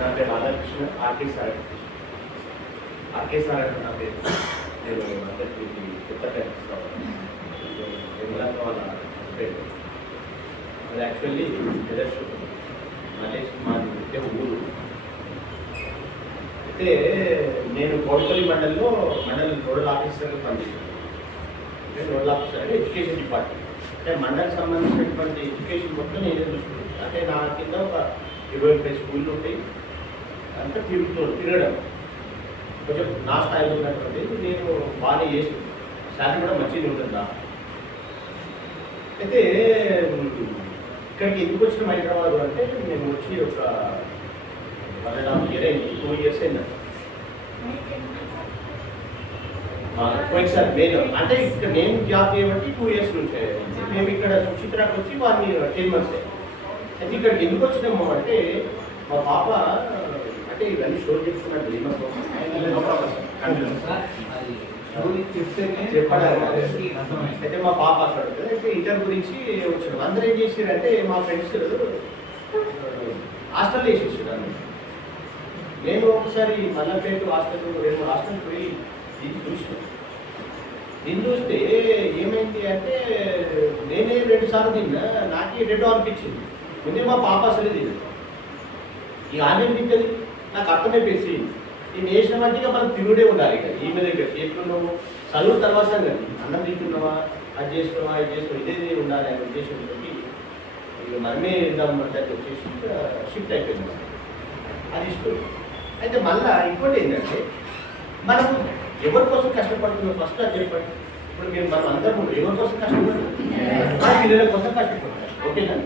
నా పేరు Radhakrishna. RK sir అంటే నా పేరు. నేను అందరికీ కొత్తగా నిర్మలంగా వాళ్ళ పేరు. అది యాక్చువల్లీ జడేష్ మలేష్ మాది ఉంటే ఊరు. అయితే నేను కోటపల్లి మండల్ నోడల్ ఆఫీసర్గా పనిచేశాను. నోడల్ ఆఫీసర్ అంటే ఎడ్యుకేషన్ డిపార్ట్మెంట్. అంటే మండలికి సంబంధించినటువంటి ఎడ్యుకేషన్ మొత్తం నేనే చూసుకుంటాను. అంటే నా కింద ఒక 20 స్కూళ్ళు ఉంటాయి. అంతా తిరగడం కొంచెం నా స్థాయిలో ఉన్నటువంటి నేను బాగానే చేస్తాను. శాలరీ కూడా మంచిగా ఉంటుందా. అయితే ఇక్కడికి ఎందుకు వచ్చిన హైదరాబాద్ అంటే నేను వచ్చి ఒక 1.5 year అయింది. 2 years అయిందండి. పోయినసారి నేను అంటే ఇక్కడ నేను జాబ్ చేయబట్టి 2 years నుంచి మేము ఇక్కడ సుచిత్రాకి వచ్చి వారిని 10 months. అయితే ఇక్కడికి ఎందుకు వచ్చినాము అంటే మా పాప అంటే ఇవన్నీ షోర్ చేస్తున్నాడు అయితే మా పాప అక్కడ అయితే ఇంటర్ గురించి వచ్చాడు. అందరూ ఏం చేసారంటే మా ఫ్రెండ్స్ హాస్టల్ వేసేసాడు. నేను ఒకసారి మల్లపేట హాస్టల్ పోయి దీన్ని చూసినాను. దీన్ని చూస్తే ఏమైంది అంటే నేనే 2 సార్లు తిన్నా. నాకే 2 అనిపించింది. ముందే మా పాప అసలే తిన్నాను. ఇక ఆమె తింటుంది నాకు అర్థమైపోయి నేను వేసిన వంటిగా మనం తిరుగుడే ఉండాలి. ఇక ఈమె దగ్గర ఎట్లున్నావు చదువు తర్వాత కానీ అన్నం తింటున్నావా అది చేస్తున్నావా ఇది చేస్తున్నావు ఇదే ఉండాలి అనే ఉద్దేశంతో ఇక మనమే ఇద్దామంటే వచ్చేసి షిఫ్ట్ అయిపోయింది. అది ఇష్టం. అయితే మళ్ళీ ఇంకోటి ఏంటంటే మనం ఎవరి కోసం కష్టపడుతున్నాం ఫస్ట్ అది చెప్పండి. ఇప్పుడు మనం అందరం ఎవరి కోసం కష్టపడుతున్నాం? మన పిల్లల కోసం కష్టపడుతున్నాం. ఓకేనా?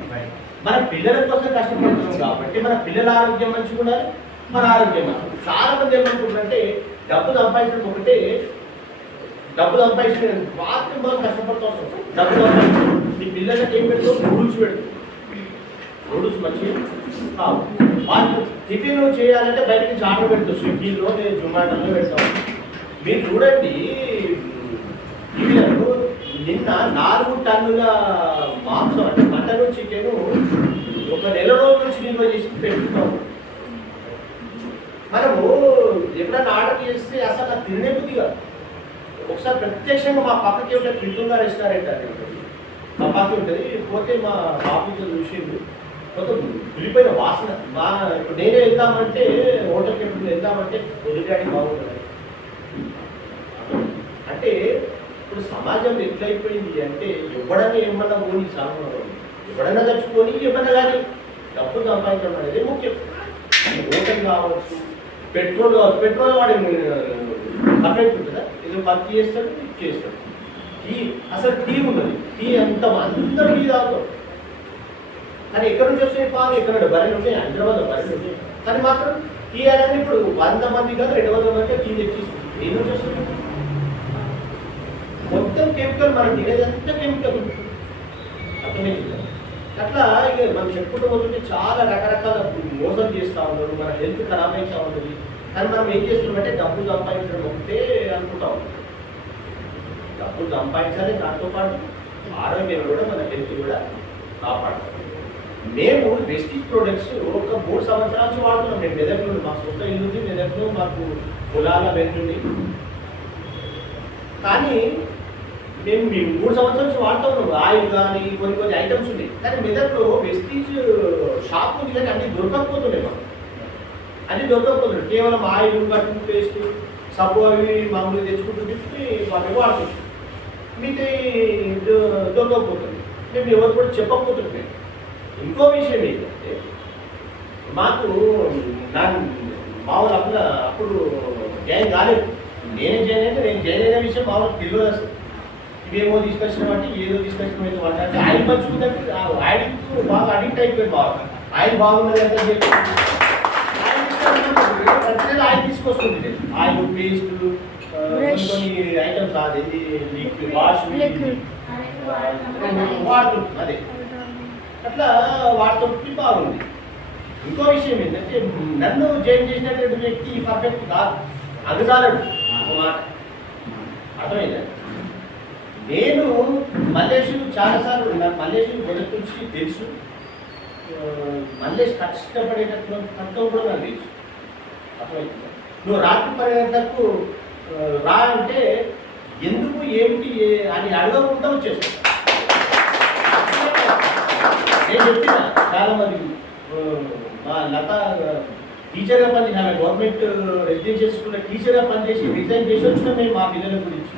మన పిల్లల కోసం కష్టపడుతున్నాం కాబట్టి మన పిల్లల ఆరోగ్యం మంచిగా ఉండాలి, మన ఆరోగ్యం మంచిగా. చాలా మంది ఏమనుకుంటారంటే డబ్బు సంపాదించడం ఒకటే, డబ్బు సంపాదించడం మాత్రం మనం కష్టపడుతూ డబ్బు సంపాదించడం. మీ పిల్లలకి ఏం పెడతావు? నూడిల్స్ మంచిగా కావు. వాళ్ళు టిఫిన్ చేయాలంటే బయటకి ఆర్డర్ పెడతాం. స్విగ్గీలో నేను జొమాటోలో పెడతాం. మీరు చూడండి టీవీలలో నిన్న 4 టన్నుల మాంసం అంటే మటన్ చికెన్ ఒక నెల రోజుల నుంచి నిల్వ చేసి పెట్టుకుంటాము. మనము ఎప్పుడైనా ఆర్డర్ చేస్తే అసలు నాకు తినే బుద్ధిగా. ఒకసారి ప్రత్యక్షంగా మా పక్కకి ఒక క్రితుంగా రెస్టారెంట్ అని ఉంటుంది. మా పక్కకి ఉంటుంది. పోతే మా బాబుతో చూసిండు మొత్తం వెళ్ళిపోయిన వాసన. ఇప్పుడు నేనే వెళ్దామంటే హోటల్కి ఎప్పుడు వెళ్దామంటే వదిలిగాడి బాగుంటుంది. అంటే ఇప్పుడు సమాజం ఎట్లయిపోయింది అంటే ఎవడన్నా ఏమన్నా పోని ఎవడన్నా చచ్చిపోని ఏమన్నా కానీ డబ్బు సంపాదించడం అనేది ముఖ్యం. హోటల్ కావచ్చు, పెట్రోల్ కావచ్చు. పెట్రోల్ వాడి సపరేట్ ఉంటుందా? ఏదో పత్తి చేస్తాడు చేస్తాడు. టీ అసలు టీ ఉన్నది. టీ అందరూ టీ తాగుతాం. కానీ ఎక్కడి నుంచి వస్తాయి పాలు? ఎక్కడ బర్రెలు ఉంటాయి, హైదరాబాద్లో బర్రెలు ఉంటాయి. కానీ మాత్రం టీ అనేది ఇప్పుడు 100 మంది కాదు 200 మంది టీ తెచ్చిస్తుంది. ఏ నుంచి వస్తుంది? మొత్తం కెమికల్. మనం తినేదంతా కెమికల్. అర్థమైంది. అట్లా ఇక మనం చెప్పుకుంటూ పోతుంటే చాలా రకరకాల మోసం చేస్తూ ఉన్నారు. మన హెల్త్ ఖరాబ్ అవుతూ ఉంటుంది. కానీ మనం ఏం చేస్తున్నామంటే డబ్బులు సంపాదించడం ఒకటే అనుకుంటా ఉంటాం. డబ్బులు సంపాదించాలి, దాంతోపాటు ఆరోగ్యం కూడా మన హెల్త్ కూడా కాపాడాలి. మేము వెస్టీజ్ ప్రొడక్ట్స్ ఒక 3 సంవత్సరాల నుంచి వాడుతున్నాం. మేము మెదక్లో మాకు సొంత ఇల్లు ఉంది. మెదక్లో మాకు పొలాల వెళ్తుంది. కానీ మేము 3 సంవత్సరాల నుంచి వాడుతూ ఉన్నాం. ఆయిల్ కానీ కొన్ని ఐటమ్స్ ఉన్నాయి. కానీ మెదక్లో వెస్టీజ్ షాప్ ఉంది కానీ అన్నీ దొరకకపోతున్నాయి. మాకు అన్నీ దొరకకపోతున్నాయి. కేవలం ఆయిల్, టూత్ పేస్ట్, సబ్బు అవి మామూలుగా తెచ్చుకుంటూ చెప్పి వాటిని వాడుతుంది. మీతో దొరకకపోతుంది. మేము ఎవరు కూడా చెప్పకపోతున్నాం. ఇంకో విషయం ఏంటంటే మాకు మామూలు అప్పుడు జాయిన్ కాలేదు. నేనే జాయిన్ అయితే నేను జాయిన్ అయిన విషయం మామూలు తెలియదు అసలు. ఇవేమో తీసుకొచ్చినామంటే ఏదో తీసుకొచ్చినాం అంటే ఆయిల్ మంచుకుందంటే ఆయిల్ బాగా అడిక్ట్ అయిపోయింది. బాగా ఆయిల్ బాగున్నది అంటే చెప్పి ఆయిల్ తీసుకొస్తుంది. నేను ఆయిల్, పేస్ట్, కొన్ని ఐటమ్స్ అది లిక్విడ్ వాష్ వాడుతుంది. అదే అట్లా వాడుతుంటే బాగుంది. ఇంకో విషయం ఏంటంటే నన్ను జాయిన్ చేసినటువంటి వ్యక్తి పర్ఫెక్ట్ కాదు, అందుచాలడు ఒక మాట. అర్థమైందా? నేను మల్లేషులు చాలాసార్లు నాకు మల్లేషులు మొదటి నుంచి తెలుసు. మళ్ళీ కష్టపడేటట్లు తత్వం కూడా నాకు తెలుసు. అర్థమవుతుంది. నువ్వు రాత్రి 10 గంటలకు రా అంటే ఎందుకు ఏమిటి అని అడగకుండా వచ్చేస్తా. నేను చెప్పిన చాలా మంది మా లత టీచర్గా పనిచేసి ఆమె గవర్నమెంట్ రెసిడెన్షియల్ స్కూల్లో టీచర్గా పనిచేసి రిజైన్ చేసి వచ్చినా మేము మా పిల్లల గురించి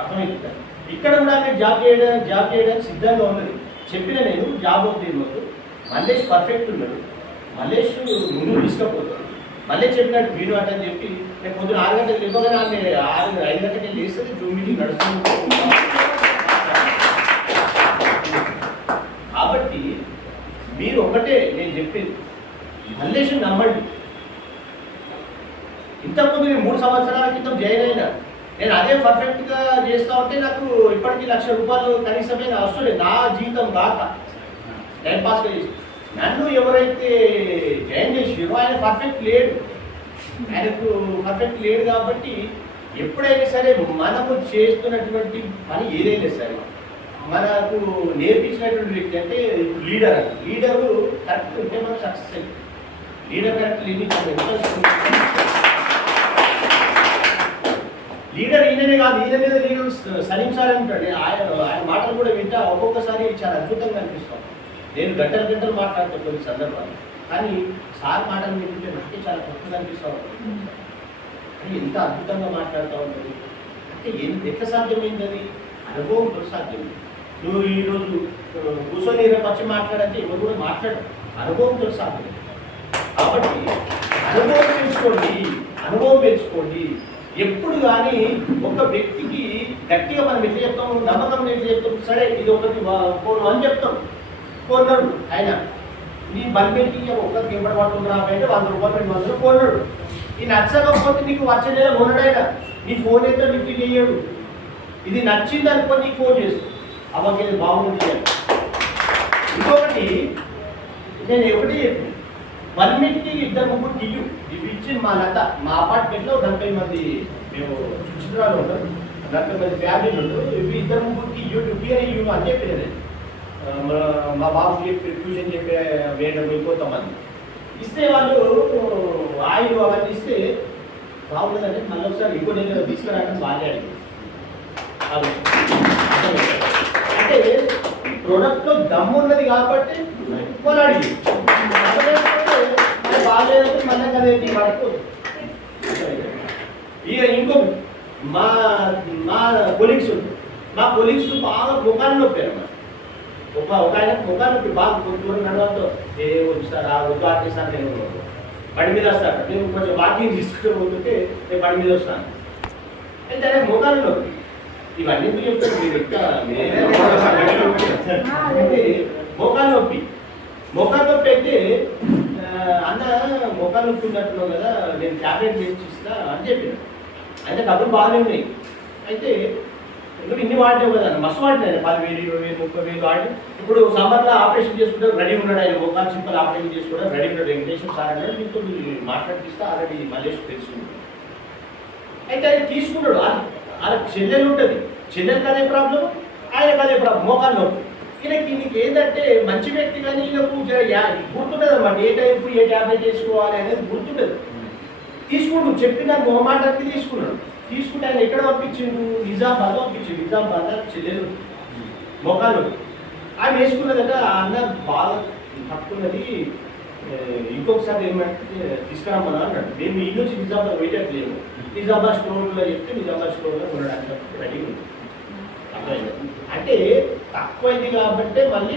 అర్థమవుతుంది. ఇక్కడ కూడా ఆమె జాబ్ చేయడానికి సిద్ధంగా ఉన్నది. చెప్పిన నేను జాబ్ అవుతుంది. మల్లేష్ పర్ఫెక్ట్ ఉన్నాడు, మల్లేష్ ముందు తీసుకపోతాడు. మళ్ళీ చెప్పినట్టు వీడు అట అని చెప్పి నేను పొద్దున 6 గంటలకు లేకపోగానే ఆమె 5 గంటలకు లేస్తుంది. జూమ్ మీటింగ్ నడుస్తుంది. కాబట్టి మీరు ఒకటే నేను చెప్పింది, మల్లేష్ నమ్మండి. ఇంతకుముందు నేను 3 సంవత్సరాల క్రితం జాయిన్ అయినా. నేను అదే పర్ఫెక్ట్గా చేస్తూ ఉంటే నాకు ఇప్పటికీ ₹1,00,000 కనీసమే వస్తుంది నా జీవితం కాక టైం పాస్గా చేసి. నన్ను ఎవరైతే జాయిన్ చేసిరో ఆయన పర్ఫెక్ట్ లేడు. ఆయనకు పర్ఫెక్ట్ లేడు కాబట్టి ఎప్పుడైనా సరే మనము చేస్తున్నటువంటి పని ఏదైనా సరే మనకు నేర్పించినటువంటి వ్యక్తి అంటే లీడర్ అని. లీడరు కరెక్ట్ ఉంటే మనం సక్సెస్ అయ్యి. లీడర్ కరెక్ట్ లేని లీడర్ ఈయననే కాదు, ఈయన మీద లీడర్ సలీం సార్ అంటాడు. ఆయన మాటలు కూడా వింటా ఒక్కొక్కసారి చాలా అద్భుతంగా అనిపిస్తాం. నేను గంటలు మాట్లాడతాను కొన్ని సందర్భాలు, కానీ సార్ మాటలు వింటుంటే నాకే చాలా కొత్తగా అనిపిస్తూ ఉంటుంది. అని ఎంత అద్భుతంగా మాట్లాడుతూ ఉంటుంది అంటే ఎట్లా సాధ్యమైంది? అది అనుభవంతో సాధ్యమైంది. నువ్వు ఈరోజు కూర్చొని వచ్చి మాట్లాడంటే ఎవరు కూడా మాట్లాడు, అనుభవంతో సాధ్యమైంది. కాబట్టి అనుభవం పెంచుకోండి. ఎప్పుడు కానీ ఒక వ్యక్తికి గట్టిగా మనం ఎట్లా చెప్తాం, నమ్మకం ఎట్లా చెప్తాం, సరే ఇది ఒకటి అని చెప్తాం. కొన్నాడు ఆయన, నీ బల్బెట్కి ఒక్కరికి ఎంబడి పడుతుంది రాబోయే ₹100 200 కొన్నాడు. ఈ నచ్చకపోతే నీకు వచ్చే నెల కొనడు ఆయన. నీ ఫోన్ ఎంత లిఫ్ట్ చేయడు. ఇది నచ్చింది అనుకో నీకు ఫోన్ చేస్తాడు, అమ్మకి బాగుంది అని. ఇంకొకటి నేను ఒకటి చెప్పి బల్బెట్కి 2-3 టీయూ ఇవి ఇచ్చింది మా లత. మా అపార్ట్మెంట్లో 40 మంది మేము చిత్రాలు ఉంటారు, 40 మంది ఫ్యామిలీలు ఉంటారు. ఇవి 2-3 టీయూ యూపీఐ అని చెప్పేది. మా బాబు చెప్పి ట్యూషన్ చెప్పే వేయడం ఇంకొంతమంది ఇస్తే వాళ్ళు ఆయిల్ అవన్నీ ఇస్తే బాగుంటుందంటే మళ్ళీ ఒకసారి ఇంకో దగ్గర తీసుకురావడం వాళ్ళే అడిగింది. అది అంటే ప్రొడక్ట్లో దమ్ము ఉన్నది కాబట్టి వాళ్ళు అడిగింది. బాగాలేదంటే మళ్ళీ కదేంటి పడుతుంది. ఇక ఇంకో మా కొలీగ్స్ ఉంటుంది. మా కొలీగ్స్ బాగా ముఖాన్ని నొప్పారు. ఒక ఆయన ముఖాన్ని నొప్పి బాగా దూరం నడవడంతో ఏ వద్దు సార్ ఆ వద్దు ఆర్టిస్తాను, నేను బండి మీద వస్తాను, నేను కొంచెం వాకింగ్ తీసుకుంటూ పోతుంటే నేను బండి మీద వస్తాను అంటే ఆయన ముఖాన్ని నొప్పి. ఇవన్నీ చెప్తాను మీరు ఇంకా ముఖాన్ని నొప్పి అయితే అన్న ముఖాన్ని నొప్పి ఉన్నట్టున్నావు కదా, నేను ట్యాబ్లెట్ వేసి ఇస్తా అని చెప్పాను. అయితే డబ్బులు బాగానే ఉన్నాయి. అయితే ఇప్పుడు ఇన్ని వాడినావు కదా, మస్తు వాడినాయి. 10,000 20,000 30,000 వాడి ఇప్పుడు సమ్మర్లో ఆపరేషన్ చేసుకుంటే రెడీ ఉన్నాడు. ఆయన ముఖాన్ని సింపుల్ ఆపరేషన్ చేసుకోవడం రెడీ ఉన్నాడు. వెంకటేశ్వర సార్ అన్నాడు, నీకు మాట్లాడిపిస్తే ఆల్రెడీ మల్లేష్ తెలుసుకుంది. అయితే ఆయన తీసుకున్నాడు. వాళ్ళ చెల్లెలు ఉంటుంది, చెల్లెలకి అదే ప్రాబ్లం, ఆయనకు అదే ప్రాబ్లం, మోకాలు నొప్పి. ఈయనకి ఏంటంటే మంచి వ్యక్తి కానీ ఈయనకు గుర్తుండదు అన్నమాట. ఏ టైపు ఏ ట్యాబ్లెట్ వేసుకోవాలి అనేది గుర్తుండదు. తీసుకున్నాడు, చెప్పిన మొహమాటానికి తీసుకున్నాడు. తీసుకుంటే ఆయన ఎక్కడ పంపించిండు, నిజామాబాద్ పంపించిండు. నిజామాబాద్ చెల్లెలు మొఖాలు ఆయన వేసుకున్నదట. అన్న బాగా తక్కున్నది, ఇంకొకసారి ఏమంటే తీసుకురామన్నా అన్నాడు. మేము ఈ నుంచి నిజామాబాద్ పోయేటట్లేము, నిజామాబాద్ స్టోర్లో చెప్తే నిజామాబాద్ స్టోర్లో కొనడానికి రెడీ ఉంది. అంటే తక్కువైంది కాబట్టి మళ్ళీ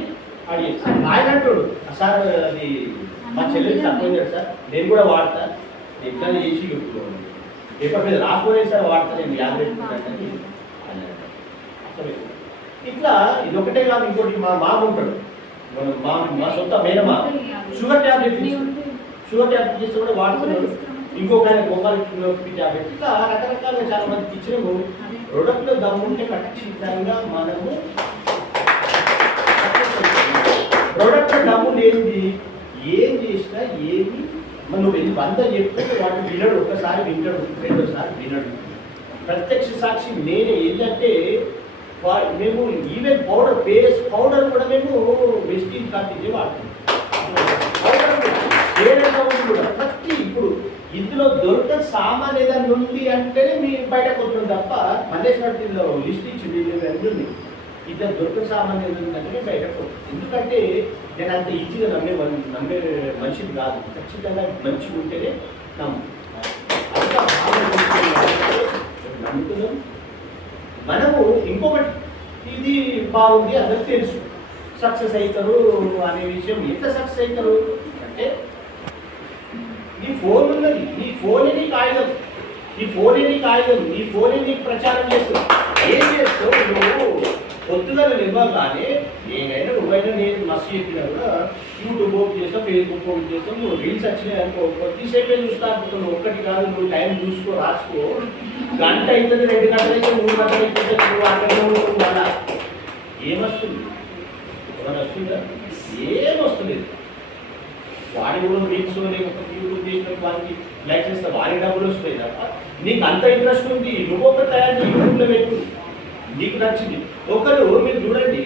అడిగి ఆయన అంటాడు, సార్ అది మా చెల్లెలు తక్కువైంది సార్, నేను కూడా వాడతా, ఎట్లా చేసి పేపర్ మీద రాసుకునే సార్ వాడతా, నేను యాభై పెట్టుకుంటానని ఇట్లా. ఇది ఒకటే కాదు, ఇంకోటి మా మామ ఉంటాడు, మా సొంత మేనమా షుగర్ ట్యాబ్లెట్ చేస్తే కూడా వాడుతున్నాడు. ఇంకొక ఆయన మొబైల్ ట్యాబ్లెట్, ఇట్లా రకరకాలుగా చాలా మందికి ఇచ్చినాము. ప్రొడక్ట్లో దమ్ముంటే ఖచ్చితంగా మనము ప్రొడక్ట్లో దమ్ము లేనిది ఏం చేసినా ఏది నువ్వు 100 చెప్తే వాడు వినడు, ఒకసారి వింటాడు, రెండోసారి వినడు. ప్రత్యక్ష సాక్షి నేనే. ఏంటంటే మేము ఈవెన్ పౌడర్ కూడా మేము వెస్టీజ్ కంపెనీ వాడుతున్నాం. కూడా ప్రతి ఇప్పుడు ఇందులో దొరకని సామాన్ ఏదైనా ఉంది అంటేనే మీరు బయటకు వస్తుంది తప్ప మల్లేశ్వరంలో లిస్ట్ ఇచ్చింది అన్నీ ఇద్దరు దొరకని సామాన్ ఏదంటే బయటకు వస్తుంది. ఎందుకంటే నేను అంత ఈజీగా నమ్మే మనిషిని కాదు. ఖచ్చితంగా మంచిగా ఉంటేనే నమ్ముతున్నాం. మనము ఇంకొకటి ఇది బాగుంది అందరికి తెలుసు, సక్సెస్ అవుతారు అనే విషయం. ఎంత సక్సెస్ అవుతారు అంటే ఈ ఫోన్ ఉన్నది, ఈ ఫోనే నీకు ఆయుధం, ఈ ఫోనే నీకు ఆయుధం, ఈ ఫోనే నీకు ప్రచారం చేస్తుంది. ఏం చేస్తావు నువ్వు? పొద్దుగా ఇవ్వగానే నేనైనా నువ్వైనా నేను మస్తు చెప్పినా కూడా యూట్యూబ్ ఓపెన్ చేస్తాం, ఫేస్బుక్ ఓపెన్ చేస్తాం, నువ్వు రీల్స్ వచ్చినాయి అనుకో కొద్దిసేపే చూస్తా అనుకుంటున్నావు. ఒక్కటి కాదు, నువ్వు టైం చూసుకో, రాసుకో. గంట అవుతుంది, 2 గంటలు అయితే 3 గంటలు అవుతుంది, నువ్వు అక్కడ అలా ఏమొస్తుంది? ఏమైనా వస్తుందా? ఏమొస్తుంది? వాడి కూడా రీల్స్ లేకపోతే యూట్యూబ్ చేసిన వారికి లైక్ చేస్తే వారి డబ్బులు వస్తాయి తప్ప నీకు అంత ఇంట్రెస్ట్ ఉంది. నువ్వు ఒకటి తయారు చేసి యూట్యూబ్లో పెట్టు, నీకు నచ్చింది. ఒకరు మీరు చూడండి,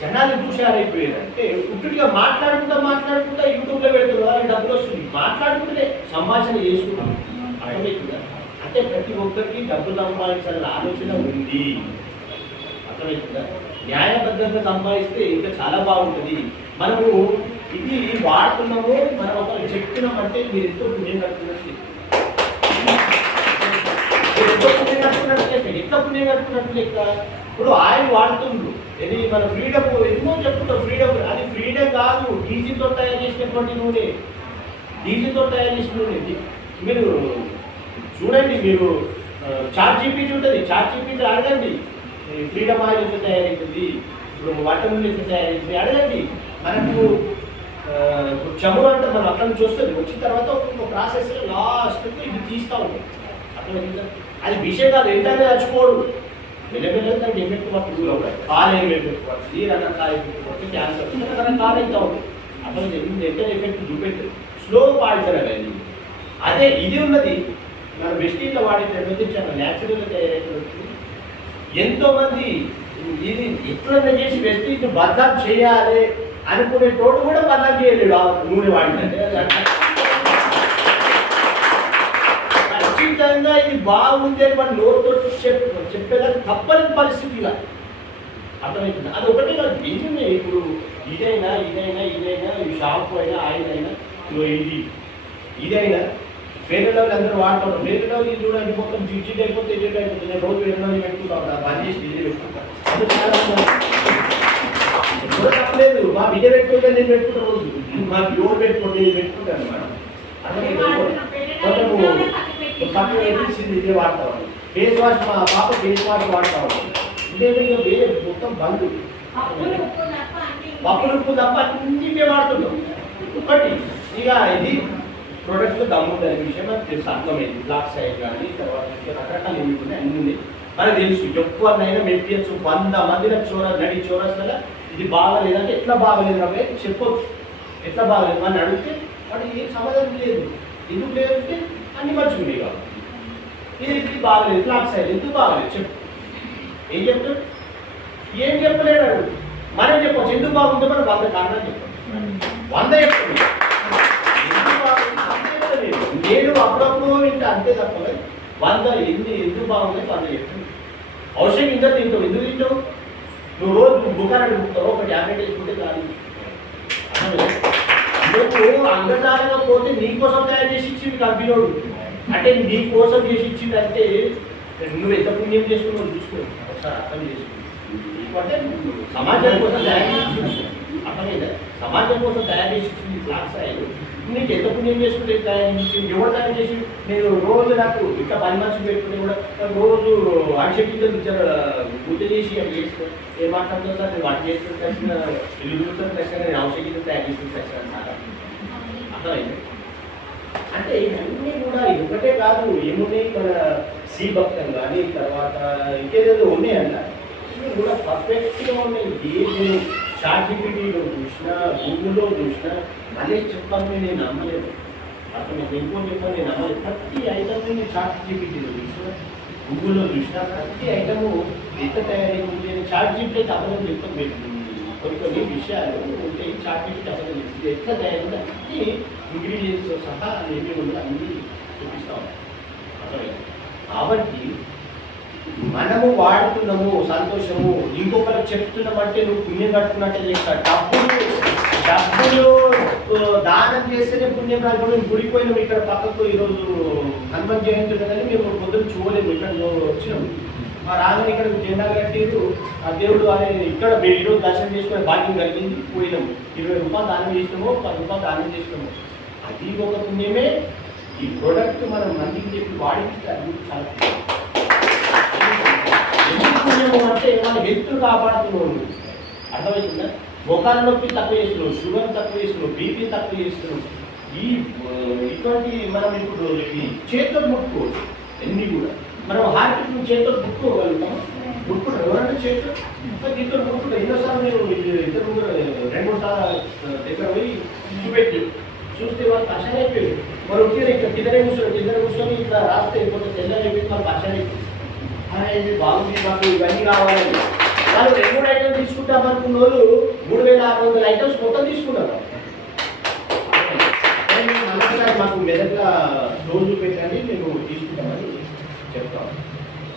జనాలు చూసారైపోయారంటే పుట్టుగా మాట్లాడుకుంటా యూట్యూబ్లో పెడుతున్నారు, వాళ్ళకి డబ్బులు వస్తుంది. మాట్లాడుకుంటే సంభాషణ చేసుకుంటాం అర్థమవుతుందా? అంటే ప్రతి ఒక్కరికి డబ్బులు సంపాదించాలన్న ఆలోచన ఉంది, అర్థమవుతుందా? న్యాయబద్ధంగా సంపాదిస్తే ఇంకా చాలా బాగుంటుంది. మనము ఇది వాడుతున్నాము, మనం ఒకరికి చెప్తున్నామంటే మీరు ఎంతో పుణ్యం కడుతున్నట్టు, ఎంతో పుణ్యం కడుతున్నట్టు లెక్క. ఎంత పుణ్యం కడుతున్నట్టు లెక్క. ఇప్పుడు ఆయన వాడుతుండ్రు, ఇది మన ఫ్రీడమ్ ఎన్నో చెప్తుంటారు. ఫ్రీడమ్ అది ఫ్రీడమ్ కాదు, డీజిల్తో తయారు చేసినటువంటి నూనె, డీజిల్తో తయారు చేసిన నూనె. మీరు చూడండి, మీరు చాట్ జీపీటీ ఉంటుంది, చాట్ జీపీటీ అడగండి ఫ్రీడమ్ ఆయిల్ ఎంత తయారవుతుంది, ఇప్పుడు వంట నూనె ఎంత తయారవుతుంది అడగండి. మనకు చమురు అంటే మనం అక్కడ నుంచి వస్తుంది, వచ్చిన తర్వాత ఒక ప్రాసెస్ లాస్ట్కి ఇది తీస్తూ ఉంటాం. అర్థమైందా? అది విషయం కాదు, వెంటనే చచ్చిపోడు, మెల్లమెల్లగా దానికి ఎఫెక్ట్ పడుతుంది. కాలేయం ఎఫెక్ట్ పడుతుంది, రకరకాల ఎఫెక్ట్ పడుతుంది, క్యాన్సర్ రకరకాల అవుతూ ఉంటుంది. అసలు వెంటనే ఎఫెక్ట్ చూపెట్టు, స్లో పాయిజన్ అనేది. అదే ఇది ఉన్నది మన వెస్టీన్లో వాడేటటువంటి చాలా న్యాచురల్గా తయారైనటువంటి. ఎంతోమంది ఇది ఎట్లన్నా చేసి వెస్టీన్ బదనాం చేయాలి అనుకునే తోడు కూడా బదనాం చేయలేడు ఆ నూనె వాడినంటే. ఖచ్చితంగా ఇది బాగుంది అని మన నోరుతో చెప్పేదాన్ని తప్పని పరిస్థితిగా అర్థమవుతుంది. అది ఒకటే కాదు, నిజమే. ఇప్పుడు ఇదైనా షాంపూ అయినా ఆయిల్ అయినా ఇదైనా వేరే వాళ్ళు అందరూ వాడతారు. వేరే వాళ్ళు ఇది చూడండి మొత్తం జిడ్జిడ్ అయిపోతే ఎజెంట్ అయిపోతుంది. నేను రోజు 2 రోజులు పెట్టుకుంటాను, బంద్ చేసి ఇదే పెట్టుకుంటాను. తప్పలేదు, మా బిడ్డ పెట్టుకుంటే నేను పెట్టుకుంటాను, రోజు మా ప్యూర్ పెట్టుకుంటే నేను పెట్టుకుంటాను మేడం. అదే కొంచెము పక్కన వేసింది ఇదే వాడతాను. ఫేస్ వాష్ మా పాప ఫేస్ వాష్ వాడతాము. ఇదేమో ఇక వేరే మొత్తం బంద్, పప్పులు ఉప్పు తప్ప అన్నింటినీ వాడుతున్నాం. ఒకటి ఇక ఇది ప్రోడక్ట్లో దమ్ముందని విషయం మనకు తెలుసు, అర్థమైంది. బ్లాక్ సైడ్ కానీ తర్వాత రకరకాలు ఏమి ఉన్నాయి, అన్నీ ఉన్నాయి మనకు తెలుసు. ఎక్కువనైనా మెటీరియల్స్ 100 మందిలో నడి చోరస్తగా ఇది బాగలేదంటే ఎట్లా బాగలేదు అవి చెప్పొచ్చు. ఎట్లా బాగలేదు అని అడిగితే వాడు ఏం సమాధానం లేదు. ఎందుకు లేదంటే అన్ని మంచిగా ఉన్నాయి కాబట్టి. ఇది బాగలేదు, బ్లాక్ సైడ్ ఎందుకు బాగలేదు చెప్పు. ఏం చెప్తాడు? ఏం చెప్పలేడు. మనం చెప్పచ్చు ఎందుకు బాగుందో మనం 100 కారణాలు చెప్పచ్చు, 100 చెప్తుంది. నేను అప్పుడప్పుడు వింటా అంతే తప్ప 100 ఎందుకు బాగుంది 100 చెప్తుంది. అవసరం ఇంత తింటావు, ఎందుకు తింటావు? నువ్వు రోజు దుకాణాన్ని పుట్టావు, ఒక ట్యాబ్లెట్ వేసుకుంటే కాదు. నువ్వు అంగదారంగా పోతే నీకోసం తయారు చేసి ఇచ్చింది కంపెనీడు, అంటే నీ కోసం చేసి ఇచ్చింది. అంటే నువ్వు ఎంత పుణ్యం చేసుకున్నావు చూసుకో, ఒకసారి అర్థం చేసుకుని. అంటే సమాజం కోసం తయారు చేసి ఇచ్చింది, అర్థమైందా? సమాజం కోసం తయారు చేసి ఇచ్చింది క్లాస్ అయ్యారు. నీకు ఎంత పుణ్యం చేసుకుంటే తయారు చేసి ఎవరు తయారు చేసి. నేను రోజు నాకు ఇంకా 10 మనుషులు పెట్టుకుని కూడా రోజు అడిచెట్టితో గుర్తు చేసి అవి చేస్తాను. ఏం మాట్లాడుతుందో సార్ నేను వాటి చేసుకుని కలిసిన ఇల్లు చూస్తాను ఖచ్చితంగా నేను ఔషధంతో తయారు చేసుకుని ఖచ్చితంగా సార్ అర్థమైంది. అంటే ఇవన్నీ కూడా ఒకటే కాదు, ఏమున్నాయి మన శ్రీ భక్తం కానీ తర్వాత ఇంకేదేదో ఉన్నాయంట, ఇవి కూడా పర్ఫెక్ట్గా ఉన్నాయి. ఏది చాట్ జీపీటీలో చూసినా గూగుల్లో చూసినా మళ్ళీ చెప్పాలని నేను నమ్మలేదు, అర్థమైంది. ఇంకో చెప్పాను నేను నమ్మలేదు. ప్రతి ఐటమ్ని నేను చాట్ జీపీటీలో చూసినా గూగుల్లో చూసినా ప్రతి ఐటము ఎంత తయారైంది అని చాట్ జీపీటీ అయితే అబద్ధం చెప్తాను. కొన్ని విషయాలు ఉంటే చాక్లెట్ అసలు ఇది ఎట్లా తయారైంది అన్ని ఇంగ్రీడియంట్స్తో సహా ఏమి ఉందో అన్నీ చూపిస్తూ ఉంటాయి. అర్థమైంది. కాబట్టి మనము వాడుతున్నాము సంతోషము, ఇంకొకరికి చెప్తున్నామంటే నువ్వు పుణ్యం కట్టుకున్నట్టే చేస్తా. డబ్బులు దానం చేస్తేనే పుణ్యం రాకపోతే గుడిపోయినాము. ఇక్కడ పక్కకు ఈరోజు హనుమన్ జయంతి ఉన్నదని మేము పొద్దున్న చూడలేము. ఇక్కడ వచ్చినాము, మా రాగానే ఇక్కడ జెండా కట్టిరు. ఆ దేవుడు ఇక్కడ మీరు ఈరోజు దర్శనం చేసుకునే భాగ్యం కలిగింది. పోయినాము, 20 రూపాయలు దానం చేసినాము, 10 రూపాయలు దానం చేసినాము. అది ఒక పుణ్యమే. ఈ ప్రోడక్ట్ మనం మందికి చెప్పి వాడిస్తే అది చాలా ఎందుకు పుణ్యము అంటే మన హెల్త్ను కాపాడుతున్నావు. అర్థమవుతుందా? మొఖాల నొప్పి తక్కువ చేస్తున్నావు, షుగర్ తక్కువ చేస్తున్నావు, బీపీ తక్కువ చేస్తున్నావు. ఇటువంటి మనం ఇప్పుడు ఈ చేతితో ముట్టుకోవచ్చు. ఎన్ని కూడా మనం హార్ట్ చేతితో ముట్టుకోగలుగుతాము. ముట్టుకుంటాం ఎవరంటే చేతితో దీంతో ముట్టుకుంటాం. ఎన్నోసార్లు నేను 2-3 సార్లు దగ్గర పోయి చూపెట్టి చూస్తే వాళ్ళు కషాయం అయిపోయారు. మరి వచ్చి ఇక్కడ కిందనే కూర్చొని ఇట్లా రాస్తే కొంచెం తెల్లని అయిపోయింది. వాళ్ళు కషాయం అయిపోయింది. ఇది బాగుంది, మాకు ఇవన్నీ కావాలని వాళ్ళు 2-3 ఐటమ్స్ తీసుకుంటాం అనుకున్న వాళ్ళు 3600 ఐటమ్స్ మొత్తం తీసుకున్నారు. మాకు మెదక్గా రోజు పెట్టండి, మేము తీసుకుంటామని చెప్తాం.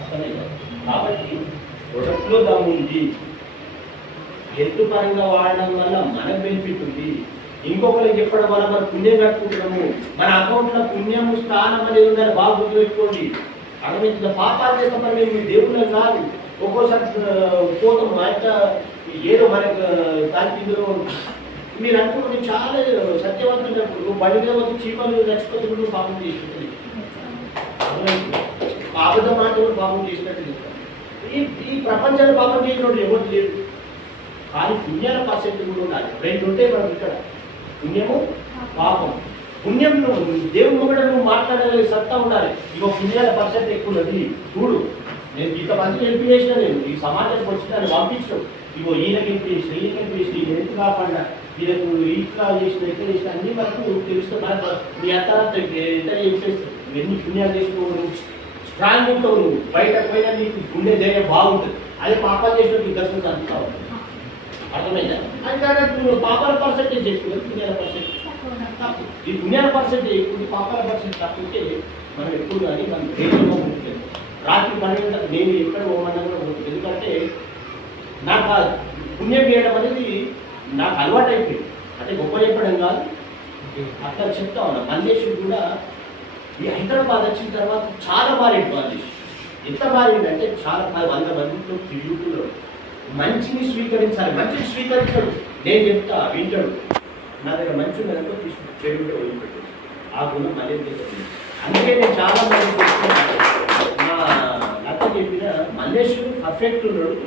అర్థమే కాదు. కాబట్టి ప్రొడక్ట్లో దమ్ము ఉంది. హెల్త్ పరంగా వాడడం వల్ల మనకు బెనిఫిట్ ఉంది. ఇంకొకరికి చెప్పడం వల్ల మనం పుణ్యం కట్టుకుంటున్నాము. మన అకౌంట్లో పుణ్యము స్థానం అనేది ఉందని బాగా గుర్తుపెట్టుకోండి. అర్థమైంది. పాపాలు చేస్తామని మేము మీ దేవుళ్ళ కాదు. ఒక్కోసారి పోతాం ఆయన ఏదో మనకు దానికి ఇందులో మీరు అనుకుంటే చాలా సత్యవంతున్నప్పుడు నువ్వు బడిగా వచ్చి చీమలు నచ్చిపోతే నువ్వు పాపం చేసుకుంటుంది. అబద్ధ మాటలు పాపం చేసినట్టు చెప్తాను. ఈ ప్రపంచాన్ని పాపం చేసినప్పుడు ఎవరు లేరు. కానీ పుణ్యాల పర్సెంట్ కూడా ఉండాలి. 2 ఉంటాయి మనకి ఇక్కడ, పుణ్యము పాపం. పుణ్యం నువ్వు దేవుని ముంగట నువ్వు మాట్లాడగలిగే సత్తా ఉండాలి. ఇగో పుణ్యాల పర్సెంట్ ఎక్కువ ఉన్నది చూడు, నేను ఇంత మంచి హెల్ప్ చేసిన, నేను ఈ సమాజానికి వచ్చి దాన్ని పంపించడం. ఇగో ఈయనకి హెల్ప్ చేసిన, ఈయన హెల్ప్ కాకుండా ఈయనకు ఇట్లా చేసిన ఎట్లా చేసిన అన్నీ మనకు తెలుస్తుంది. మనకు నీ అంతరాత్త ఎంత చెప్పేస్తావు. ఎన్ని పుణ్యాలు చేసుకోవు, నువ్వు స్ట్రాంగ్ ఉంటావు. నువ్వు బయటకు పోయినా నీకు గుండె ధైర్యం బాగుంటుంది. అదే పాపాలు చేసిన నీకు దర్శనం అంతా ఉంటుంది. అర్థమైందా? అది కాబట్టి నువ్వు పాపాల పర్సెంటేజ్ ఎక్కువ, పుణ్యాల పర్సెంటేజ్ తక్కువ. ఈ పుణ్యాల పర్సెంటేజ్ ఎక్కువ, పాపాల పర్సెంటేజ్ తక్కువ ఉంటే మనం ఎక్కువ కానీ మనం ధైర్యంగా ఉంటుంది. రాత్రి 12 గంటలకు నేను ఎక్కడ పోమన్నా కూడా ఉంటుంది. ఎందుకంటే నాకు పుణ్యం చేయడం అనేది నాకు అలవాటు అయిపోయింది. అంటే గొప్ప చెప్పడం కాదు, అట్లా చెప్తా ఉన్నా. మల్లేశ్వరు కూడా ఈ హైదరాబాద్ వచ్చిన తర్వాత చాలా మారింది. మల్లేశ్వరు ఎంత మారిందంటే చాలా 100 మందితో తిరుగుతున్నాడు. మంచిని స్వీకరించాలి, మంచిని స్వీకరించాడు. నేను చెప్తా వింటాడు. నా దగ్గర మంచి ఉందనుకో తీసుకుంటా, చెడు కూడా వదిలిపెట్టాడు. ఆ గుణం మళ్ళీ తెలియదు. అందుకే నేను చాలా మంది మా లత చెప్పిన మల్లేశ్వరు పర్ఫెక్ట్ ఉన్నాడు.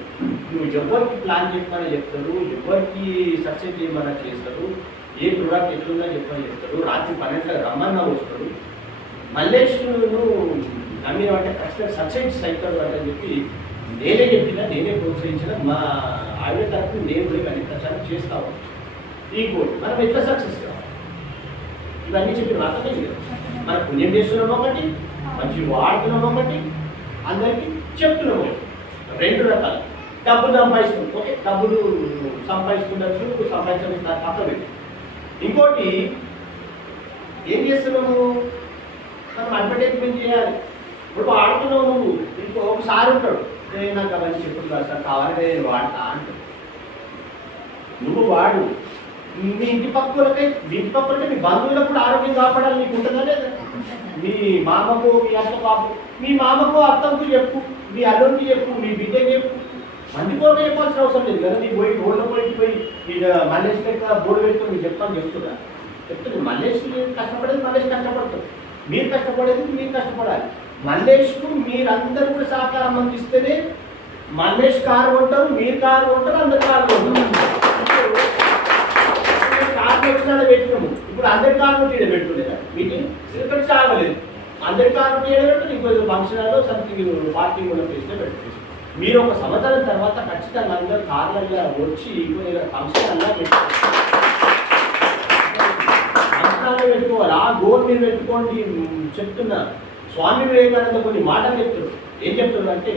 నువ్వు ఎవరికి ప్లాన్ చెప్పమని చెప్తాడు, ఎవరికి సక్సెస్ చేయమన్నా చేస్తాడు, ఏ ప్రోడక్ట్ ఎట్లుందా చెప్పని చెప్తాడు. రాత్రి 12 రమ్మన్నా వస్తాడు. మల్లేశ్వరును నమ్మినవంటే ఖచ్చితంగా సక్సెస్ అవుతాడు అని చెప్పి నేనే చెప్పినా, నేనే ప్రోత్సహించిన. మా ఆవిడ తరఫున నేను పోయి అన్ని ప్రచారం చేస్తాము. ఈ కోటి మనం ఎట్లా సక్సెస్ కావాలి ఇవన్నీ చెప్పిన అర్థమే లేదు. మనం పుణ్యం చేస్తున్నాం ఒకటి, మంచి వాడుతున్నాం ఒకటి, అందరికీ చెప్తున్నాం ఒకటి. 2 రకాలు. డబ్బులు సంపాదిస్తున్నాం, ఓకే, డబ్బులు సంపాదిస్తుండొచ్చు, సంపాదించడం పక్క పెట్టి. ఇంకోటి ఏం చేస్తున్నాము, మనం అడ్వర్టైజ్మెంట్ చేయాలి. ఇప్పుడు ఆడుతున్నావు నువ్వు, ఇంకో ఒకసారి ఉంటాడు, నాకు అవన్నీ చెప్పుడు కాదు సార్, కావాలి నేను వాడతా అంటాడు. నువ్వు వాడు, మీ ఇంటి పక్కలకై మీ బంధువులకు కూడా ఆరోగ్యం కాపాడాలి నీకు ఉంటుందా లేదా? మీ మామకు, మీ అత్త పాపు, మీ మామకు అత్తకు చెప్పు, మీ అల్లుడికి చెప్పు, మీ బిడ్డకి చెప్పు. మంది కోరిక చెప్పాల్సిన అవసరం లేదు కదా. నీ పోయి రోడ్లో పోయి ఇక మల్లేష్ లెక్క బోర్డు పెట్టుకొని నీకు చెప్పని చెప్తున్నా. చెప్తుంది మల్లేష్ కష్టపడేది మల్లేష్ కష్టపడతాడు, మీరు కష్టపడేది మీరు కష్టపడాలి. మల్లేష్కు మీరందరూ కూడా సహకారం అందిస్తేనే మల్లేష్ కారు కొంటారు, మీరు కారు కొంటారు, అందరు కారు కొంటారు. కారు వచ్చినా పెట్టినాము, ఇప్పుడు అందరి కారు తీయడం పెట్టుకోలేదా మీటింగ్ ఇక్కడ చాలలేదు. అందరి కారు తీయడం పెట్టు, ఇంకో ఫంక్షన్లో సంథింగ్ పార్కింగ్ కూడా చేస్తే పెట్టేసి మీరు ఒక సంవత్సరం తర్వాత ఖచ్చితంగా అందరూ కార్లలో వచ్చి ఫంక్షన్ పెట్టుకోవాలి. ఆ గోల్ మీరు పెట్టుకోండి. చెప్తున్నా, స్వామి వివేకానంద కొన్ని మాటలు చెప్తాడు. ఏం చెప్తున్నాడు అంటే,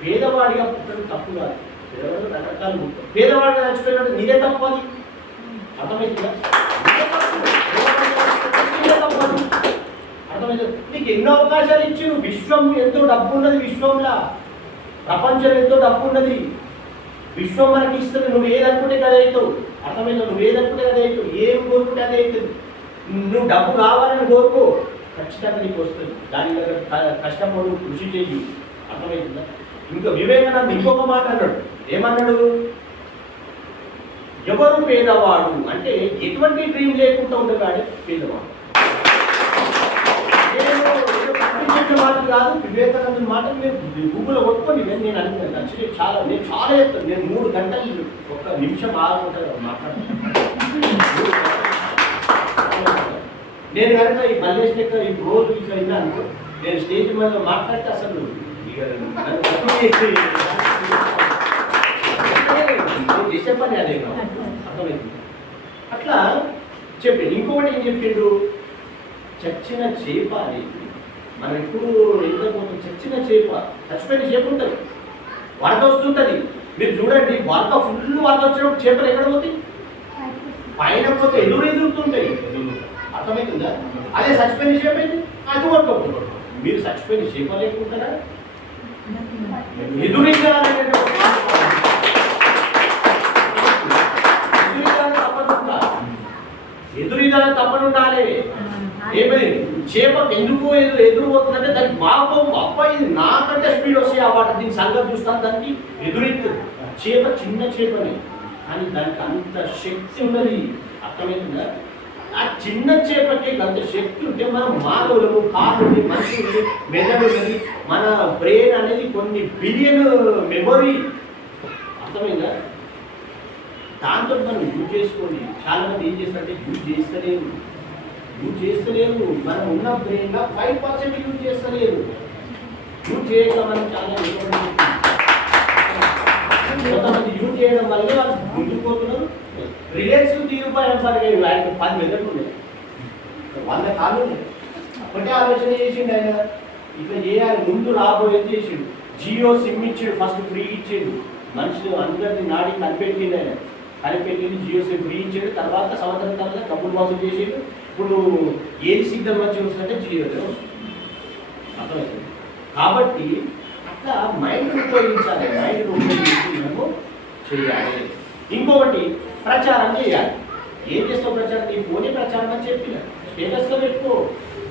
పేదవాడిగా పుట్టడం తప్పు కాదు, పేదవాళ్ళు రకరకాలు పేదవాళ్ళు చచ్చిపోయినట్టు నీదే తప్పు అది అర్థమైందా? అర్థమైంది. నీకు ఎన్నో అవకాశాలు ఇచ్చి విశ్వం ఎంతో డబ్బు ఉన్నది, విశ్వంలో ప్రపంచం ఎంతో డబ్బు ఉన్నది, విశ్వం మనకి ఇస్తుంది. నువ్వు ఏదనుకుంటే అదే అవుతావు. అర్థమైందా? నువ్వు ఏదనుకుంటే అదే అవుతావు, ఏం కోరుకుంటే అదే అవుతుంది. నువ్వు డబ్బు కావాలని కోరుకో, ఖచ్చితంగా నీకు వస్తుంది. దాని దగ్గర కష్టపడు, కృషి చెయ్యి. అర్థమవుతుందా? ఇంకా వివేకానంద ఇంకొక మాట అన్నాడు. ఏమన్నాడు? ఎవరు పేదవాడు అంటే ఎటువంటి డ్రీమ్ లేకుండా ఉండేవాడే పేదవాడు. నేను మాట కాదు, వివేకానంద మాటలు మీరు గూగుల్లో కొట్టుకొని నేను అనుకున్నాను. యాక్చువల్లీ నేను చాలా చెప్తాను. నేను 3 గంటలు 1 నిమిషం ఆగుంటాను మాట్లాడుతాను. నేను కనుక ఈ మల్లేష్ లెక్క ఈ రోజు ఇట్లా విన్నాను, నేను స్టేజ్ మీద మాట్లాడితే అసలు చేసే పని అదే అర్థమైంది. అట్లా చెప్పాడు. ఇంకొకటి ఏం చెప్పిండు? చచ్చిన చేప అనేది మనం ఎప్పుడు వెళ్ళకపోతాం. చచ్చిన చేప, చచ్చిపోయిన చేప ఉంటుంది, వరద వస్తుంటుంది. మీరు చూడండి, వరద ఫుల్ వరద వచ్చినప్పుడు చేపలు ఎక్కడ పోతాయి? పైన పోతే ఎదురుతుంటాయి. అర్థమవుతుందా? అదే చచ్చిపోయిన చేప అయితే అది కొట్టుకోకుండా మీరు చచ్చిపోయిన చేప లేకుంటారా? ఎదురీదాన్ని తప్పనుండాలి. ఏమైంది? చేప ఎందుకు ఎదురు పోతుందంటే దానికి మాపం అబ్బాయి ఇది నాకంటే స్పీడ్ వస్తాయి ఆ వాటర్. దీని సంగతి చూస్తాను, దానికి ఎదురెత్తుంది. చేప చిన్న చేపని, కానీ దానికి అంత శక్తి ఉన్నది. అర్థమవుతుందా? ఆ చిన్న చేపకి అంత శక్తి ఉంటే మనం మానవులము, కాళ్ళు, మనుషులు, మెదడు, మన బ్రెయిన్ అనేది కొన్ని బిలియన్ మెమొరీ. అర్థమైందా? దాంతో మనం యూజ్ చేసుకోండి. చాలా మంది ఏం చేస్తారంటే యూజ్ చేస్తలేరు. మనం ఉన్న బ్రెయిన్లో 5% యూజ్ చేస్తలేరు. యూజ్ చేయడం మనం చాలా కొంతమంది యూజ్ చేయడం వల్లే వాళ్ళు ముందుకు పోతున్నారు. రిలయన్స్ రూపాయలు ఆయనకి 10 మెదడులు ఉన్నాయి, 100 కాళ్ళు ఉన్నాయి. ఒకటే ఆలోచన చేసిండు ఆయన, ఇట్లా చేయాలి, ముందు రాబోయేది చేసిండు. జియో సిమ్ ఇచ్చాడు, ఫస్ట్ ఫ్రీ ఇచ్చాడు. మనుషులు అందరినీ నాడి కనిపెట్టిండు ఆయన. కనిపెట్టింది జియో సిమ్ ఫ్రీ ఇచ్చాడు. తర్వాత సంవత్సరం తర్వాత డబ్బులు వసూలు చేసాడు. ఇప్పుడు ఏది సిగ్నల్ మంచిగా వస్తుందంటే జియోలో వస్తుంది. అర్థమవుతుంది. కాబట్టి అట్లా మైండ్ ఉపయోగించాలి. మైండ్ ఉపయోగించి మనము చేయాలి. ఇంకొకటి ప్రచారం చేయాలి. ఏం చేస్తావు ప్రచారం? నీ ఫోనే ప్రచారం అని చెప్పిన స్టేటస్లో పెట్టుకో.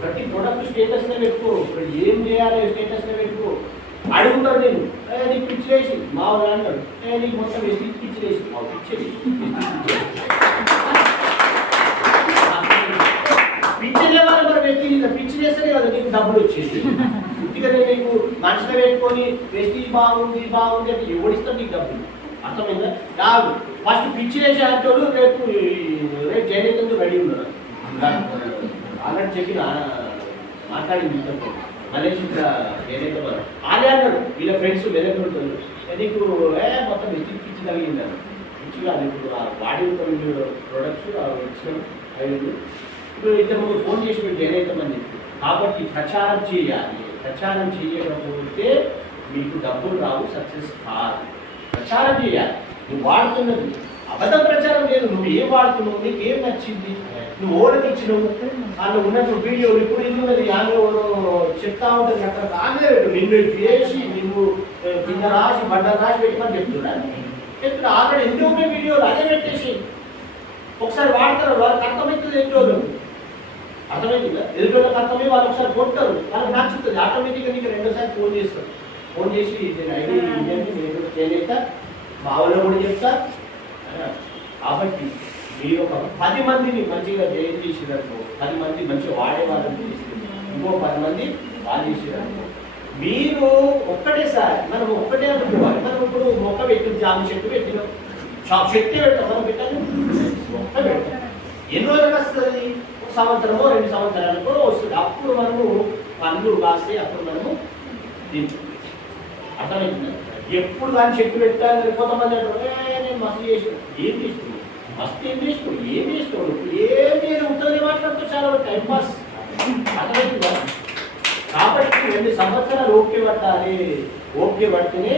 ప్రతి ప్రొడక్ట్ స్టేటస్లో పెట్టుకో. ఇక్కడ ఏం చేయాలి స్టేటస్లో పెట్టుకో. అడుగుతాడు నేను, నీకు పిచ్చిలేసి మా వాళ్ళు అంటాడు, నీకు మొత్తం వేసి పిచ్చిలేసి మా పిచ్చేసి పిచ్చిలేవాలి. మరి వ్యక్తి పిచ్చి చేస్తేనే కదా నీకు డబ్బులు వచ్చేది. ఎందుకంటే నీకు మనసులో పెట్టుకొని వెస్టీ బాగుంది అంటే ఎవడిస్తాడు నీకు డబ్బులు? అర్థమైందా? కాదు, ఫస్ట్ పిచ్చి వేసే అంటోళ్ళు రేపు జయనేతంతో రెడీ ఉన్నారు. ఆల్రెడీ చెప్పిన మాట్లాడింది మలేష్ ఏదైతే వాళ్ళే అన్నాడు, వీళ్ళ ఫ్రెండ్స్ వెనక ఉంటారు, నీకు మొత్తం పిచ్చి కలిగింది అన్న. పిచ్చి కాదు, ఇప్పుడు వాడి ప్రొడక్ట్స్ ఇచ్చిన ఇప్పుడు ఇంతకుముందు ఫోన్ చేసి మీరు ఏదైతామని చెప్పి. కాబట్టి ప్రచారం చేయాలి. ప్రచారం చేయకపోతే మీకు డబ్బులు రావు, సక్సెస్ కాదు. ప్రచారం చేయాలి. నువ్వు వాడుతున్నది అబద్ధం ప్రచారం లేదు. నువ్వు ఏం వాడుతున్నావు, నీకు ఏం నచ్చింది, నువ్వు ఓడకి ఇచ్చినావు, వాళ్ళు ఉన్నప్పుడు వీడియోలు ఇప్పుడు ఇది ఉన్నది ఆమె చెప్తా ఉంటుంది అక్కడ ఆమె పెట్టు. నిన్ను చేసి నువ్వు కింద రాసి బండ రాసి పెట్టమని చెప్తున్నా ఆల్రెడీ ఎన్నో వీడియోలు అదే పెట్టేసి ఒకసారి వాడతారు. వాళ్ళకి అర్థమవుతుంది, ఎదురోళ్ళు అర్థమవుతుందా? ఎదురోళ్ళకి అర్థమై వాళ్ళు ఒకసారి కొట్టారు, వాళ్ళకి నచ్చుతుంది. ఆటోమేటిక్గా నీకు 2సారి ఫోన్ చేస్తారు. ఫోన్ చేసి నేను ఐడి ఇవ్వండి, నేను చేయలేక మా వాళ్ళు కూడా చెప్తా. కాబట్టి మీరు ఒక 10 మందిని మంచిగా జైలు చేసినట్టు, 10 మంది మంచిగా వాడే వాళ్ళని చేసి ఇంకో 10 మంది వాళ్ళు చేసినట్టు, మీరు ఒక్కటేసారి మనం ఒక్కటే అనుకోవాలి. మనం ఇప్పుడు మొక్క పెట్టిన జామ చెట్టు పెట్టినాం, చెట్టు పెట్టాం, మనం పెట్టాలి మొక్క పెట్టాం. ఎన్ని రోజులకు వస్తుంది? 1 సంవత్సరమో 2 సంవత్సరాలకో వస్తుంది. అప్పుడు మనము పండ్లు కాస్తే అప్పుడు మనము తింటాం. అర్థమవుతుంది. ఎప్పుడు దాన్ని చెట్టు పెట్టాలి. కొంతమంది నేను మస్తు చేసిన ఏం చేస్తున్నావు, మస్తు ఏం చేస్తున్నావు, ఏం చేస్తున్నావు, ఏం ఉంటుంది మాట్లాడుతూ చాలా టైంపాస్. అర్థమవుతుందా? కాబట్టి 2 సంవత్సరాలు ఓకే పట్టాలి. ఓకే పడితేనే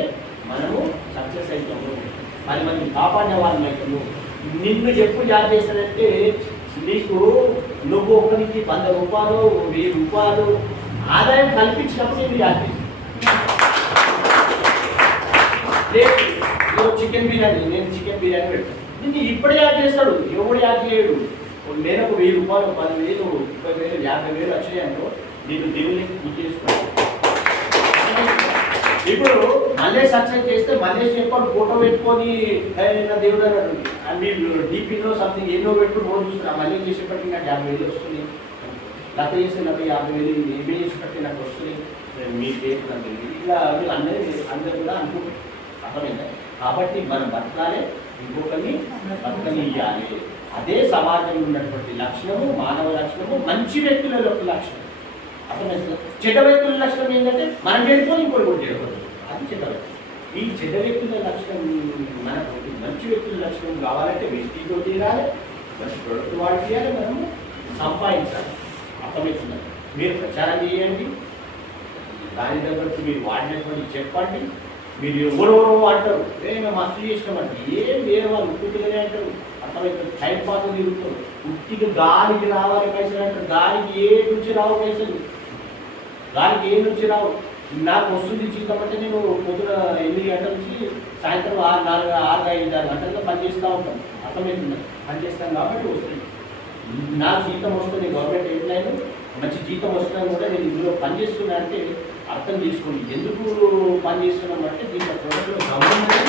మనము సక్సెస్ అవుతాము, 10 మందిని కాపాడే వాళ్ళని అవుతాము. నిన్ను చెప్పు జాబ్ చేస్తానంటే నీకు నువ్వు ఒకరికి 100 రూపాయలు 1000 రూపాయలు ఆదాయం కల్పించినప్పుడు నేను జాబ్ చేస్తాను. లేదు చికెన్ బిర్యానీ, నేను చికెన్ బిర్యానీ పెడతాను, నిన్ను ఇప్పుడు యాడ్ చేస్తాడు, ఎవడు యాడ్ చేయడు. నెలకు 1000 రూపాయలు 10,000 30,000 50,000 వచ్చినాయనుకో నేను దేవుని పూజ చేసుకోవాలి. ఇప్పుడు మళ్ళీ సక్సెస్ చేస్తే మళ్ళీ చెప్పాడు ఫోటో పెట్టుకొని నా దేవుడు అన్నాడు, మీరు డీపీలో సంథింగ్ ఎన్నో పెట్టుకుని రోజు చూస్తున్నా, మళ్ళీ చేసేప్పటికి నాకు 50,000 వస్తుంది, గత చేస్తే నాకు 50,000 ఏమీ చేసేప్పటికి నాకు వస్తుంది, మీ పేరు నాకు ఇలా అందరూ కూడా అనుకుంటారు. అర్థమైందా? కాబట్టి మనం బతకాలి, ఇంకొకరిని బతకని ఇవ్వాలి. అదే సమాజంలో ఉన్నటువంటి లక్షణము, మానవ లక్షణము, మంచి వ్యక్తుల యొక్క లక్షణం. అర్థమైందా? చెడ్డ వ్యక్తుల లక్షణం ఏంటంటే మనం చేరుకొని ఇంకోటి కూడా చేయకూడదు, అది చెడ్డ వ్యక్తులు. ఈ చెడ్డ వ్యక్తుల లక్షణం మనకు మంచి వ్యక్తుల లక్షణం కావాలంటే వ్యక్తితో తీరాలి, మంచి ప్రొడక్ట్ వాడి చేయాలి, మనము సంపాదించాలి. అర్థమవుతుందా? మీరు ప్రచారం చేయండి, దాని దగ్గరకు మీరు వాడినటువంటి చెప్పండి. మీరు ఎవరెవరో అంటారు, మేము మస్తు చేసినామంటే ఏం వేరే వాళ్ళు ఉట్టుగానే అంటారు. అర్థమవుతుంది? టైం పాస్ తిరుగుతారు, ఉట్టిగా గాలికి రావాలి పైసలు అంటారు. గాలికి ఏ నుంచి రావు పైసలు, గాలికి ఏ నుంచి రావు. నాకు వస్తుంది జీతం అంటే నేను పొద్దున 8 గంటల నుంచి సాయంత్రం 6 5 గంటల్లో పనిచేస్తూ ఉంటాను. అర్థమవుతుంది? పనిచేస్తాను కాబట్టి వస్తుంది. నాకు జీతం వస్తుంది, గవర్నమెంట్ ఎంప్లాయ్, మంచి జీతం వస్తుందని కూడా నేను ఇందులో పనిచేస్తున్నా అంటే అర్థం చేసుకోండి. ఎందుకు పని చేస్తున్నాం అంటే దీంట్లో ప్రొడక్ట్లో గమనించి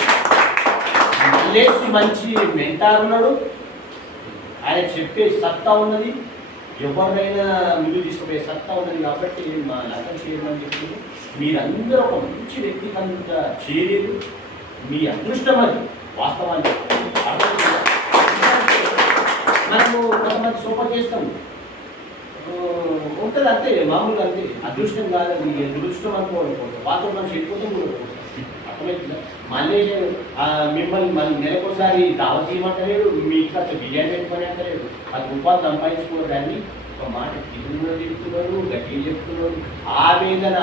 మళ్ళీ మంచి మెంటార్ ఉన్నాడు, ఆయన చెప్పే సత్తా ఉన్నది, ఎవరినైనా ముందు తీసుకుపోయే సత్తా ఉన్నది. కాబట్టి మా లగ్నం చేయమని చెప్పి మీరందరూ ఒక మంచి వ్యక్తిగత చేయలేదు, మీ అదృష్టం అది వాస్తవానికి. మనము కొంతమంది సూపర్ చేస్తాము ఉంటుంది అంతే, మామూలుగా అంతే. అదృష్టం కాదు, మీ దురదృష్టం అనుకోవడం కోసం పాత్ర మనం చెడిపోతే కూడా అర్థమవుతుందా? మళ్ళీ మిమ్మల్ని మళ్ళీ నెలకోసారి దావత్ ఇవ్వమంటలేడు, మీ ఇంట్లో బిర్యానీ పెట్టుకొని అంటలేడు, 10 రూపాయలు సంపాదించుకోరు. కానీ ఒక మాట తిరుగులో చెప్తున్నారు, గట్టిగా చెప్తున్నారు. ఆవేదన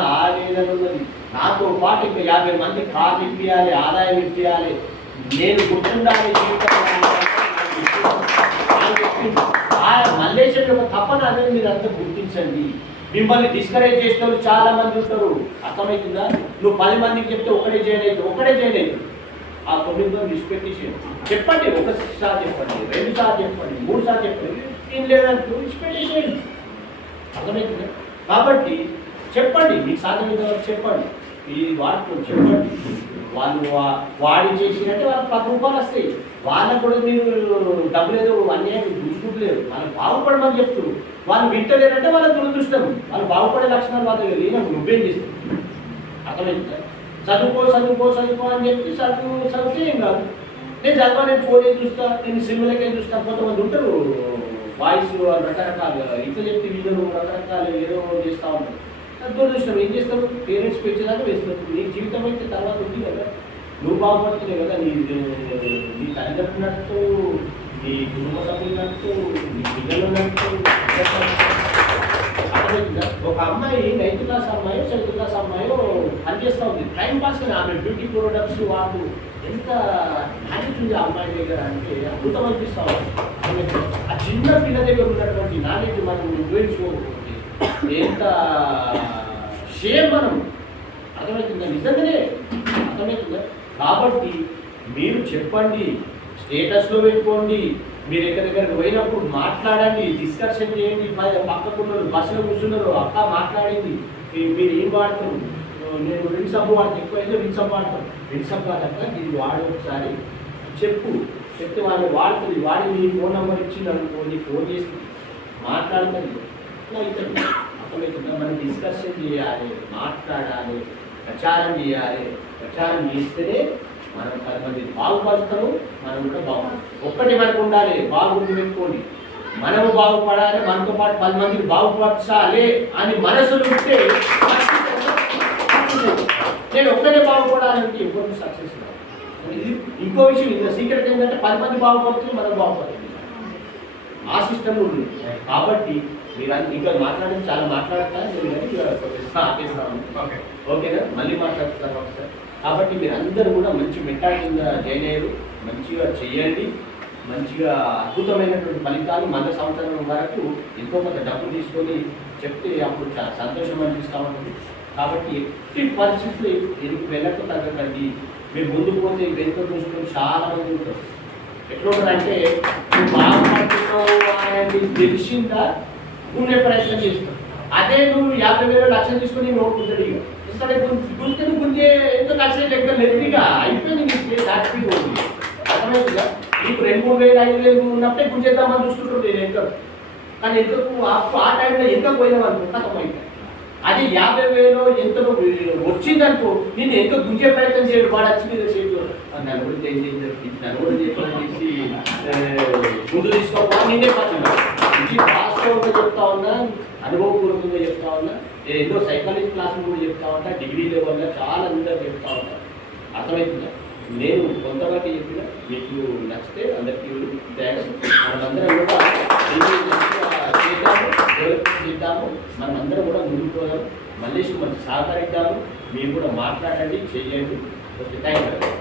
ఉన్నది. నాతో పాటు ఇంకా 50 మంది కార్లు ఇప్పించాలి, ఆదాయం ఇప్పించాలి, నేను గుర్తుండాలి జీవితంలో. మల్లేశం యొక్క తప్పన అనేది మీరు అంతా గుర్తించండి. మిమ్మల్ని డిస్కరేజ్ చేసిన వాళ్ళు చాలా మంది ఉంటారు. అర్థమవుతుందా? నువ్వు 10 మందికి చెప్తే ఒకటే చేయలేదు, ఆ 9 మంది విడిచిపెట్టేసి చెప్పండి. 1 సార్ చెప్పండి, 2 సార్లు చెప్పండి, 3 సార్లు చెప్పండి, ఏం లేదంటూ విడిచిపెట్టేసేయండి. అర్థమవుతుందా? కాబట్టి చెప్పండి, మీకు సాధ్యమైన వరకు చెప్పండి, ఈ వాటిలో చెప్పండి. వాళ్ళు వాడి చేసినట్టే వాళ్ళకి 10 రూపాయలు వస్తాయి. వాళ్ళకు కూడా మీరు డబ్బులు ఏదో అన్యాయం చూసుకుంటలేరు, వాళ్ళు బాగుపడమని చెప్తున్నారు. వాళ్ళు వింటలేరంటే వాళ్ళ దురదృష్టం. వాళ్ళు బాగుపడే లక్షణాలు వాళ్ళ లేనప్పుడు నువ్వేం చేస్తావు? అర్థమైందా? చదువుకో అని చెప్పి చదివితే ఏం కాదు. నేను చదవని ఫోన్ చూస్తా, నేను సినిమాలకే చూస్తా. కొంతమంది ఉంటారు వాయిస్ రకరకాలు, ఇంట్లో చెప్తే వీళ్ళు రకరకాలు ఏదో చేస్తూ ఉంటారు. దురదృష్టం. ఏం చేస్తావు? పేరెంట్స్ పెంచేదాకా వేస్తారు. నీ జీవితం అయితే తర్వాత ఉంది కదా, నువ్వు బాగుపడుతున్నావు కదా, నీ తల్లిదండ్రులు నడుతూ, నీ కుటుంబ సభ్యులు నడుతూ, నీ పిల్లలు నడుతూ. ఒక అమ్మాయి 9th క్లాస్ అమ్మాయో 7th క్లాస్ అమ్మాయో పనిచేస్తూ ఉంది. టైం పాస్ కానీ ఆమె బ్యూటీ ప్రోడక్ట్స్ వాళ్ళు ఎంత నాలెడ్జ్ ఉంది ఆ అమ్మాయి దగ్గర అంటే అద్భుతం అనిపిస్తూ ఉంది. ఆ చిన్న పిల్ల దగ్గర ఉన్నటువంటి నాలెడ్జ్ మనం ఉపయోగించుకోకపోతే ఎంత షేమ్ మనం. అర్థమవుతుందా? నిజంగానే అర్థమవుతుందా? కాబట్టి మీరు చెప్పండి, స్టేటస్లో పెట్టుకోండి, మీరు ఎక్కడికి పోయినప్పుడు మాట్లాడండి, డిస్కషన్ చేయండి. పక్కకున్నారు బస్సులో కూర్చున్నారు, అక్క మాట్లాడింది, మీరు ఏం వాడతారు, నేను రిన్ సబ్బు వాడతాను, ఎక్కువైతే రిన్ సబ్బు వాడతాను. రిన్ సబ్బు వాడక దీన్ని వాడి ఒకసారి చెప్తే వాళ్ళు వాడుతుంది. వాడి నీ ఫోన్ నెంబర్ ఇచ్చింది అనుకో, నీ ఫోన్ చేసి మాట్లాడుతుంది. ఇట్లా అవుతుంది. అర్థమవుతుందా? మనం డిస్కషన్ చేయాలి, మాట్లాడాలి, ప్రచారం చేయాలి. ప్రచారం చేస్తేనే మనం 10 మంది బాగుపరుస్తాము, మనం కూడా బాగుపడాలి. ఒక్కటి మనకు ఉండాలి, బాగుండి పెట్టుకోండి. మనము బాగుపడాలి, మనతో పాటు 10 మందికి బాగుపరచాలి అని మనసులు ఉంటే నేను ఒక్కటే బాగుపడాలంటే ఇంకొకటి సక్సెస్ కాదు. ఇది ఇంకో విషయం, ఇంత సీక్రెట్ ఏంటంటే 10 మంది బాగుపడుతుంది, మనం బాగుపడుతుంది. ఆ సిస్టమ్ ఉంది. కాబట్టి మీరు ఇంకా మాట్లాడడం చాలా మాట్లాడతా నేను ఆపేస్తాను. ఓకేనా? మళ్ళీ మాట్లాడుతాను ఒకసారి. కాబట్టి మీరందరూ కూడా మంచి మెంటాలిటీగా జాయిన్ అయ్యారు, మంచిగా చేయండి, మంచిగా అద్భుతమైనటువంటి ఫలితాలు మన సంవత్సరం వరకు ఎంతో కొంత డబ్బు తీసుకొని చెప్తే అప్పుడు చాలా సంతోషం అనిపిస్తూ ఉంటుంది. కాబట్టి ఎట్టి పరిస్థితులు వెనక్కు తగ్గకండి. మీరు ముందుకు పోతే వెనుక చూసుకొని చాలా మంది ఉంటారు. ఎట్లా ఉంటారంటే నువ్వు బాగుపడుతున్నావు అనేది తెలిసిందా ఉండే ప్రయత్నం చేస్తావు. అదే నువ్వు 50,000 లక్షలు తీసుకొని నోటు గుంజడు, ఇక్కడ గుంజే నువ్వు గుంజే ఎంత లక్షలు లెక్క లెక్కగా అయిపోయింది. నీ స్టేజ్ హ్యాపీగా ఉంది, అర్థమైందిగా. నీకు 2,000, 3,000, 5,000 ఉన్నప్పుడే గుంజేద్దామని చూస్తుంటారు నేను ఎంత. కానీ ఎంతకు ఆ టైంలో ఎంత పోయినావు తక్కువైంది. అది 50,000 ఎంత వచ్చిందనుకో నేను ఎంత గుంజే ప్రయత్నం చేయడు. వాడు వచ్చి మీద చేయడు నన్ను కూడా చేసి నన్ను కూడా చేసి ముందు తీసుకోవాలి నేనే పడుతున్నా. ఇది వాస్తవంగా చెప్తా ఉన్నా, అనుభవపూర్వకంగా చెప్తా ఉన్నా. నేను ఎన్నో సైకాలజీ క్లాసులు కూడా చెప్తా ఉంటా, డిగ్రీ లెవెల్లో చాలా అందరూ చెప్తా ఉంటా. అర్థమవుతుందా? నేను కొంతవరకు చెప్పిన మీకు నచ్చితే అందరికీ థ్యాంక్స్. మనమందరం కూడా చేద్దాము, మనమందరం కూడా ముందుకు పోదాం. మళ్ళీ మనకు సహకరిద్దాము. మీరు కూడా మాట్లాడండి, చేయండి. Okay, thank you.